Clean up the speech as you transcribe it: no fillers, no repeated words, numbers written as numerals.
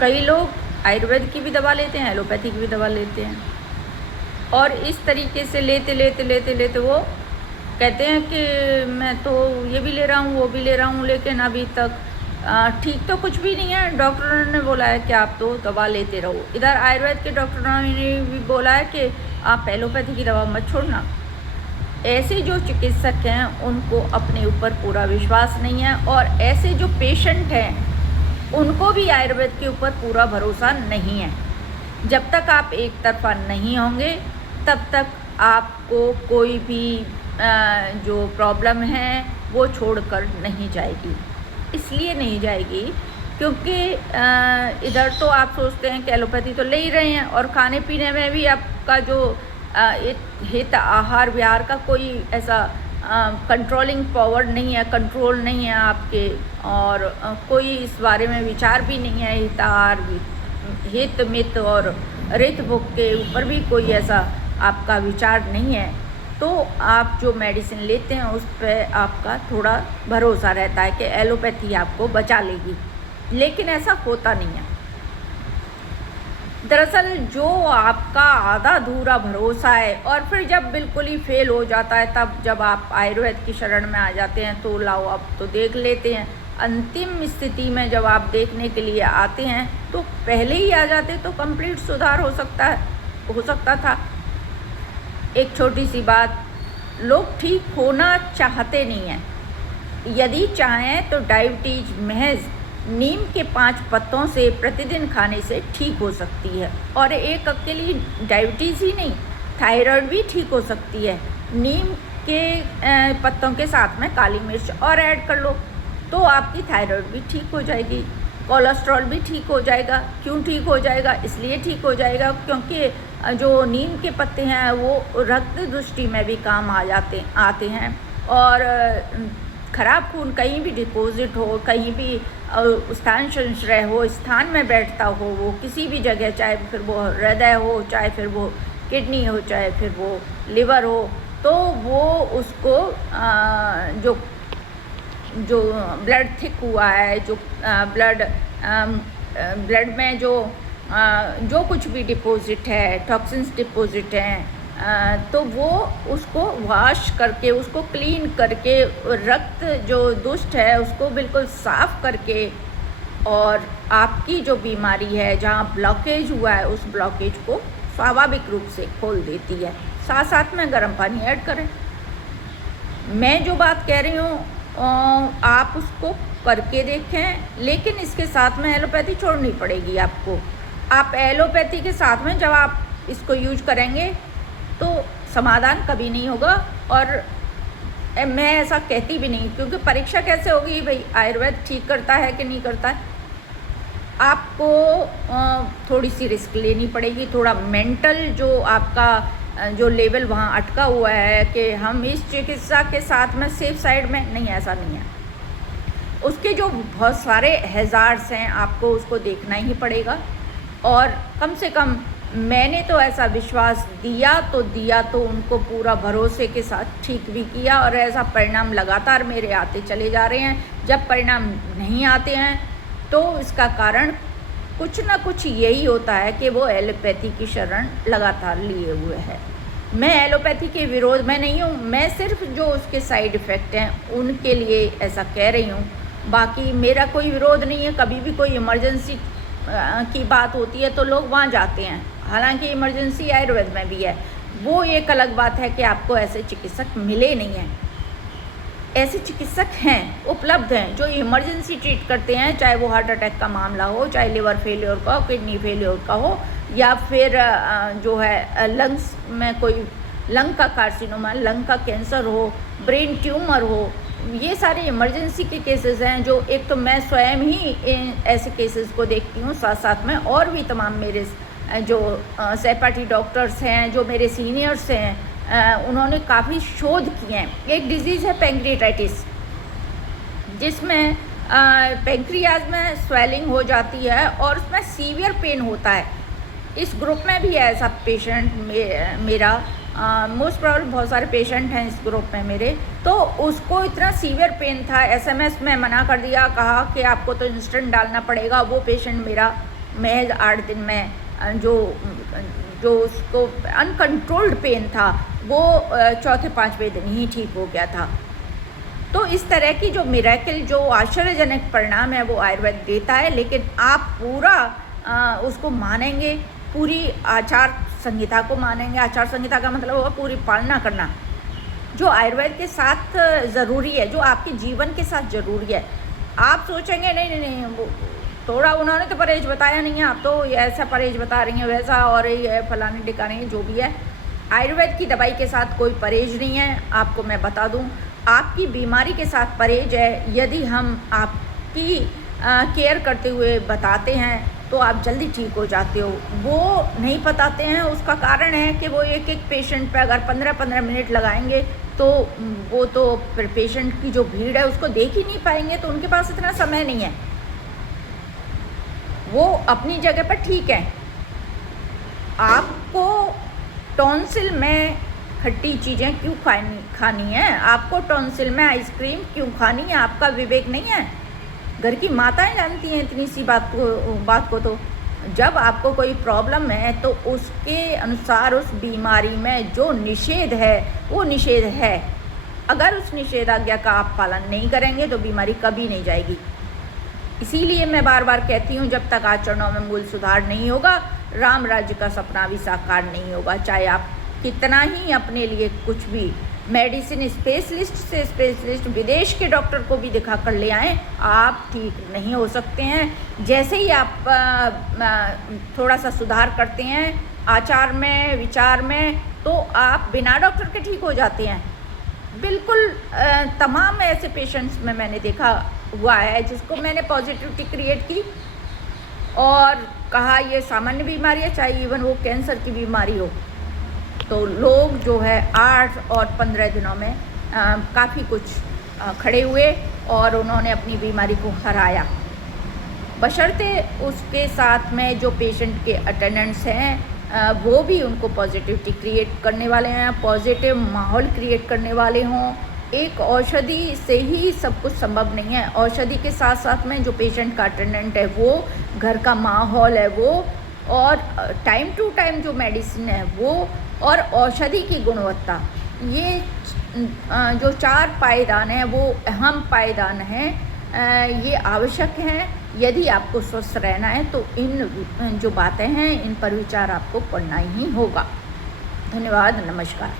कई लोग आयुर्वेद की भी दवा लेते हैं, एलोपैथी की भी दवा लेते हैं, और इस तरीके से लेते लेते लेते लेते वो कहते हैं कि मैं तो ये भी ले रहा हूँ, वो भी ले रहा हूँ, लेकिन अभी तक ठीक तो कुछ भी नहीं है। डॉक्टरों ने बोला है कि आप तो दवा लेते रहो। इधर आयुर्वेद के डॉक्टरों ने भी बोला है कि आप एलोपैथी की दवा मत छोड़ना। ऐसे जो चिकित्सक हैं उनको अपने ऊपर पूरा विश्वास नहीं है, और ऐसे जो पेशेंट हैं उनको भी आयुर्वेद के ऊपर पूरा भरोसा नहीं है। जब तक आप एक तरफा नहीं होंगे तब तक आपको कोई भी जो प्रॉब्लम है वो छोड़कर नहीं जाएगी। इसलिए नहीं जाएगी क्योंकि इधर तो आप सोचते हैं कि एलोपैथी तो ले ही रहे हैं, और खाने पीने में भी आपका जो हित आहार विहार का कोई ऐसा कंट्रोलिंग पावर नहीं है, कंट्रोल नहीं है आपके, और कोई इस बारे में विचार भी नहीं है। हित आहार हित मित और रित भुक के ऊपर भी कोई ऐसा आपका विचार नहीं है, तो आप जो मेडिसिन लेते हैं उस पर आपका थोड़ा भरोसा रहता है कि एलोपैथी आपको बचा लेगी, लेकिन ऐसा होता नहीं है। दरअसल जो आपका आधा अधूरा भरोसा है और फिर जब बिल्कुल ही फेल हो जाता है, तब जब आप आयुर्वेद की शरण में आ जाते हैं तो लाओ अब तो देख लेते हैं। अंतिम स्थिति में जब आप देखने के लिए आते हैं तो पहले ही आ जाते तो कंप्लीट सुधार हो सकता था। एक छोटी सी बात, लोग ठीक होना चाहते नहीं हैं। यदि चाहें तो डायबिटीज महज नीम के 5 पत्तों से प्रतिदिन खाने से ठीक हो सकती है, और एक अकेली डायबिटीज़ ही नहीं, थायराइड भी ठीक हो सकती है। नीम के पत्तों के साथ में काली मिर्च और ऐड कर लो तो आपकी थायराइड भी ठीक हो जाएगी, कोलेस्ट्रॉल भी ठीक हो जाएगा। क्यों ठीक हो जाएगा? इसलिए ठीक हो जाएगा क्योंकि जो नीम के पत्ते हैं वो रक्त दृष्टि में भी काम आते हैं, और खराब खून कहीं भी डिपॉजिट हो, कहीं भी स्थान संश्रय हो, स्थान में बैठता हो, वो किसी भी जगह, चाहे फिर वो हृदय हो, चाहे फिर वो किडनी हो, चाहे फिर वो लिवर हो, तो वो उसको जो ब्लड थिक हुआ है, जो ब्लड में जो कुछ भी डिपॉजिट है, टॉक्सिन्स डिपॉजिट हैं, तो वो उसको वॉश करके, उसको क्लीन करके, रक्त जो दुष्ट है उसको बिल्कुल साफ़ करके, और आपकी जो बीमारी है जहाँ ब्लॉकेज हुआ है उस ब्लॉकेज को स्वाभाविक रूप से खोल देती है। साथ साथ में गर्म पानी ऐड करें। मैं जो बात कह रही हूँ आप उसको करके देखें, लेकिन इसके साथ में एलोपैथी छोड़नी पड़ेगी आपको। आप एलोपैथी के साथ में जब आप इसको यूज करेंगे तो समाधान कभी नहीं होगा, और मैं ऐसा कहती भी नहीं, क्योंकि परीक्षा कैसे होगी भाई आयुर्वेद ठीक करता है कि नहीं करता है। आपको थोड़ी सी रिस्क लेनी पड़ेगी, थोड़ा मेंटल जो आपका जो लेवल वहाँ अटका हुआ है कि हम इस चिकित्सा के साथ में सेफ साइड में नहीं, ऐसा नहीं है। उसके जो बहुत सारे हैज़ार्ड्स हैं आपको उसको देखना ही पड़ेगा, और कम से कम मैंने तो ऐसा विश्वास दिया तो उनको पूरा भरोसे के साथ ठीक भी किया, और ऐसा परिणाम लगातार मेरे आते चले जा रहे हैं। जब परिणाम नहीं आते हैं तो इसका कारण कुछ ना कुछ यही होता है कि वो एलोपैथी की शरण लगातार लिए हुए है। मैं एलोपैथी के विरोध में नहीं हूँ, मैं सिर्फ जो उसके साइड इफ़ेक्ट हैं उनके लिए ऐसा कह रही हूँ। बाकी मेरा कोई विरोध नहीं है। कभी भी कोई इमरजेंसी की बात होती है तो लोग वहाँ जाते हैं, हालांकि इमरजेंसी आयुर्वेद में भी है। वो एक अलग बात है कि आपको ऐसे चिकित्सक मिले नहीं हैं। ऐसे चिकित्सक हैं, उपलब्ध हैं, जो इमरजेंसी ट्रीट करते हैं, चाहे वो हार्ट अटैक का मामला हो, चाहे लिवर फेलियर का हो, किडनी फेलियर का हो, या फिर जो है लंग्स में कोई लंग का कार्सिनोमा, लंग का कैंसर हो, ब्रेन ट्यूमर हो। ये सारे इमरजेंसी के केसेस हैं, जो एक तो मैं स्वयं ही ऐसे केसेस को देखती हूँ, साथ साथ में और भी तमाम मेरे जो सहपाठी डॉक्टर्स हैं, जो मेरे सीनियर्स हैं, उन्होंने काफ़ी शोध किए हैं। एक डिजीज़ है पैंक्रियाटाइटिस, जिसमें पैंक्रियाज में स्वेलिंग हो जाती है और उसमें सीवियर पेन होता है। इस ग्रुप में भी है ऐसा पेशेंट मेरा, मोस्ट प्रॉब्लम बहुत सारे पेशेंट हैं इस ग्रुप में मेरे। तो उसको इतना सीवियर पेन था, एसएमएस में मना कर दिया, कहा कि आपको तो इंस्टेंट डालना पड़ेगा। वो पेशेंट मेरा महज 8 दिन में जो जो उसको अनकंट्रोल्ड पेन था वो चौथे पाँचवें दिन ही ठीक हो गया था। तो इस तरह की जो मिरेकल, जो आश्चर्यजनक परिणाम है वो आयुर्वेद देता है, लेकिन आप पूरा उसको मानेंगे, पूरी आचार संहिता को मानेंगे। आचार संहिता का मतलब होगा पूरी पालना करना, जो आयुर्वेद के साथ ज़रूरी है, जो आपके जीवन के साथ ज़रूरी है। आप सोचेंगे नहीं नहीं नहीं वो थोड़ा उन्होंने तो परहेज बताया नहीं है, आप तो ऐसा परहेज बता रही हैं, वैसा और ये फलाने ढिकाने, जो भी है। आयुर्वेद की दवाई के साथ कोई परहेज नहीं है। आपको मैं बता दूं, आपकी बीमारी के साथ परहेज है। यदि हम आपकी केयर करते हुए बताते हैं तो आप जल्दी ठीक हो जाते हो। वो नहीं बताते हैं, उसका कारण है कि वो एक एक पेशेंट पे अगर 15-15 मिनट लगाएंगे तो वो तो फिर पेशेंट की जो भीड़ है उसको देख ही नहीं पाएंगे, तो उनके पास इतना समय नहीं है। वो अपनी जगह पर ठीक है। आपको टॉन्सिल में खट्टी चीज़ें क्यों खानी है? आपको टॉन्सिल में आइसक्रीम क्यों खानी है? आपका विवेक नहीं है? घर की माताएं जानती हैं इतनी सी बात को। तो जब आपको कोई प्रॉब्लम है तो उसके अनुसार उस बीमारी में जो निषेध है वो निषेध है। अगर उस निषेधाज्ञा का आप पालन नहीं करेंगे तो बीमारी कभी नहीं जाएगी। इसीलिए मैं बार बार कहती हूँ, जब तक आचरणों में मूल सुधार नहीं होगा, राम राज्य का सपना भी साकार नहीं होगा। चाहे आप कितना ही अपने लिए कुछ भी मेडिसिन स्पेशलिस्ट से स्पेशलिस्ट विदेश के डॉक्टर को भी दिखा कर ले आएँ, आप ठीक नहीं हो सकते हैं। जैसे ही आप थोड़ा सा सुधार करते हैं आचार में, विचार में, तो आप बिना डॉक्टर के ठीक हो जाते हैं। बिल्कुल तमाम ऐसे पेशेंट्स में मैंने देखा हुआ है जिसको मैंने पॉजिटिविटी क्रिएट की और कहा ये सामान्य बीमारी है, चाहे इवन वो कैंसर की बीमारी हो। तो लोग जो है 8 और 15 दिनों में काफ़ी कुछ खड़े हुए और उन्होंने अपनी बीमारी को हराया। बशर्ते उसके साथ में जो पेशेंट के अटेंडेंट्स हैं वो भी उनको पॉजिटिविटी क्रिएट करने वाले हैं, पॉजिटिव माहौल क्रिएट करने वाले हों। एक औषधि से ही सब कुछ संभव नहीं है। औषधि के साथ साथ में जो पेशेंट का अटेंडेंट है वो, घर का माहौल है वो, और टाइम टू टाइम जो मेडिसिन है वो, और औषधि की गुणवत्ता, ये जो 4 पायदान हैं वो अहम पायदान हैं। ये आवश्यक हैं। यदि आपको स्वस्थ रहना है तो इन जो बातें हैं इन पर विचार आपको करना ही होगा। धन्यवाद, नमस्कार।